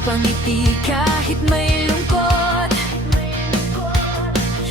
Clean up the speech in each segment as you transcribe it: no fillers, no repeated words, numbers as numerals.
Napapangiti kahit may lungkot.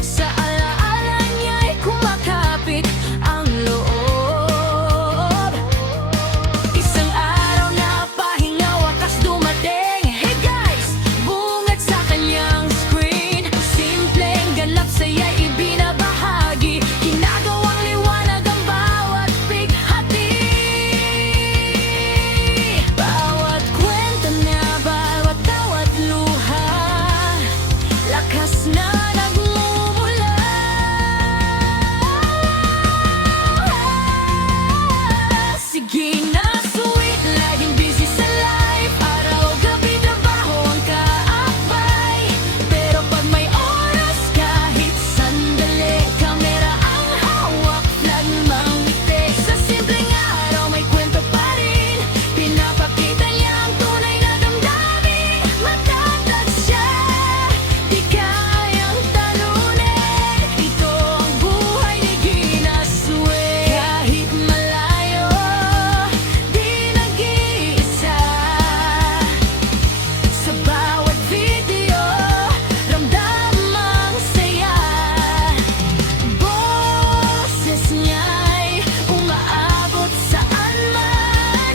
Sa alaala niya'y kumakapit ang loob. Isang araw na pahinga wakas dumating. Hey guys, bungad sa kanyang screen. Simpleng ganap saya'y ibinabahagi. Ginagawang liwanag ang bawat bighati. Bawat kwento niya, bawat tawat luha, lakas na nagmumula. Sige na sweet, laging busy sa life. Araw-gabi trabaho ang kaakbay. Pero pag may oras kahit sandali, kamera ang hawak, flag mangiti. Sa simpleng araw may kwento pa rin. Pinapakita niya ang tunay na damdamin. Matatag siya, di kayang talunin. Ito ang buhay ni Gina Sue. Kahit malayo, di nag-iisa. Sa bawat video, ramdam ang saya. Boses niya'y umaabot saan man.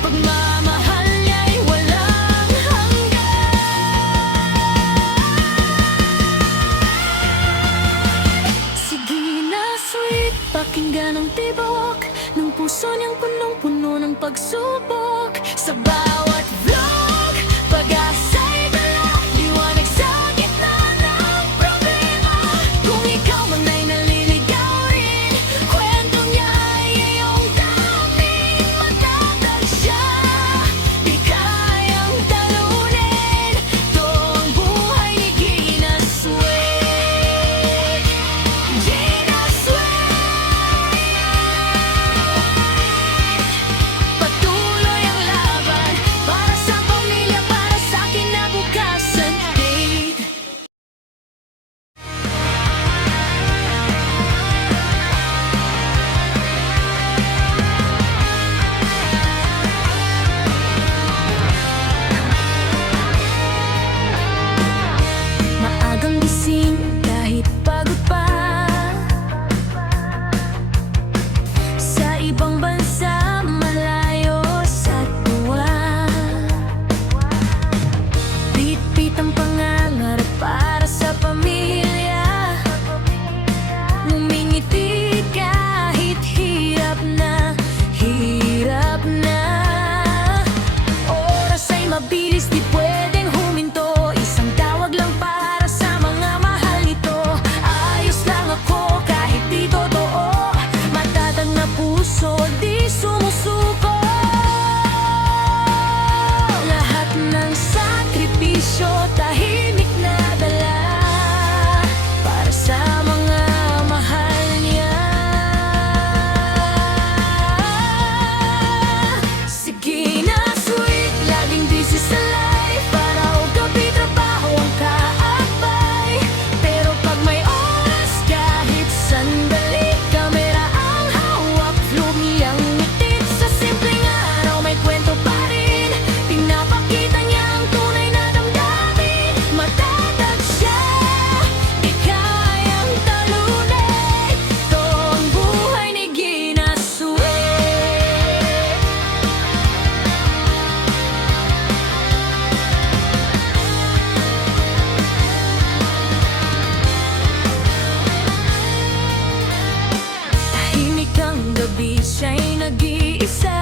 Pagmamahal niya'y walang hanggan. Sige na sweet, pakinggan ang tibok ng puso niyang punong-puno ng pagsubok. Sa bawat vlog, pag-asa'y dala, liwanag sa gitna ng problema. Kung ikaw man ay naliligaw rin, kwento niya ay iyong daming. Matatag siya, di kayang talunin. Ito ang buhay ni Gina Sue. Gina Sue. Patuloy ang laban para sa pamilya, para sa kinabukasan. Date. Maagang gising kahit pagod pa. Sa ibang bansa, malayo sa tuwa. Pit-pit ang pangangarap para sa pamilya. Ngumingiti kahit hirap na, hirap na. Oras ay mabilis, di pwedeng huminto. Isang tawag lang para sa mga mahal nito. Ayos lang ako kahit di totoo. Matatag na puso, di sumusuko. Lahat ng sakripisyo, tahimik na dala para sa mga mahal niya. Sige na sweet, laging busy sa life. Araw-gabi trabaho ang kaakbay. Pero pag may oras kahit sandali, kamera ang hawak, vlog niyang nitid. Sa simpleng araw may kwento pa rin. Pinapakita niya ang tunay na damdamin. Matatag siya, di kayang talunin. Ito ang buhay ni Gina Sue. Tahimik ang gabi, siya'y nag-iisa.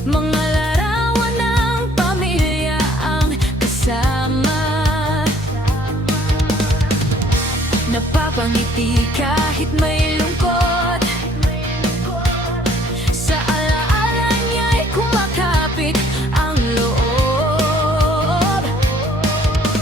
Mga larawan ng pamilya ang kasama. Napapangiti kahit may lungkot. Sa alaala niya'y kumakapit ang loob.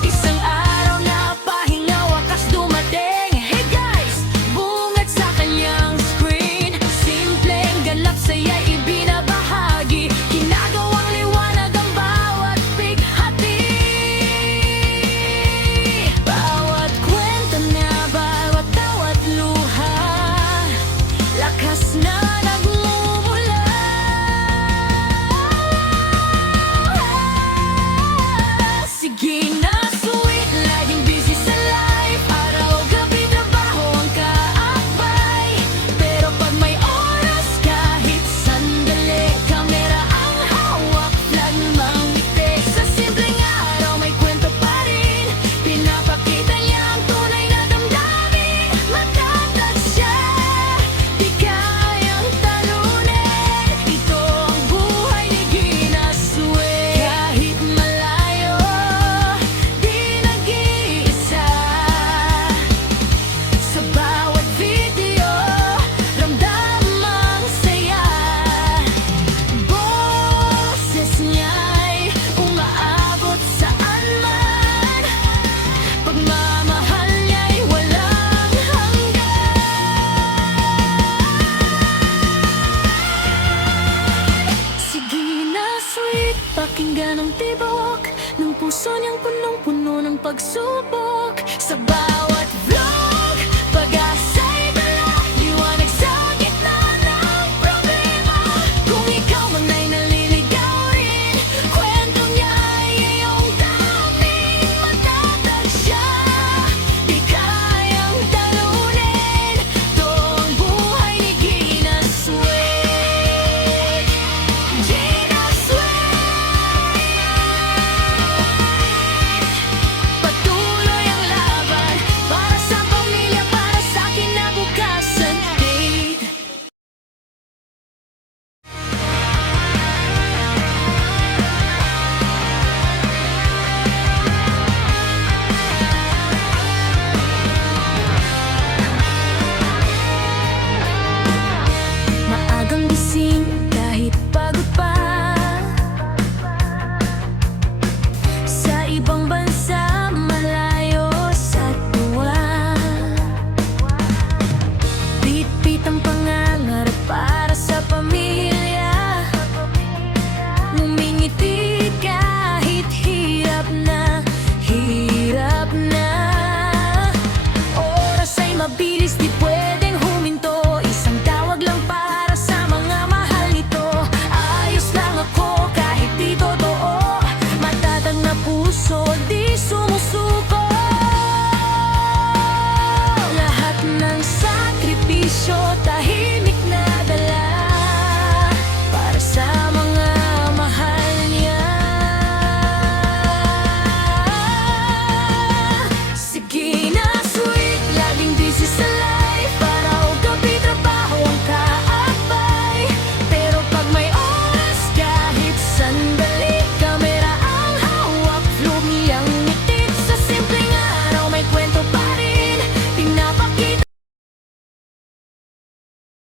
Isang araw na pahinga wakas dumating. Hey guys, bungad sa kanyang screen. Simpleng ganap saya'y ibinabahagi. Ginagawang liwanag ang bawat bighati. Bawat kwento niya, bawat tawat luha, lakas na nagmumula. Pakinggan ang tibok ng puso niyang punong-puno ng pagsubok. Sa bawat vlog, pag-asa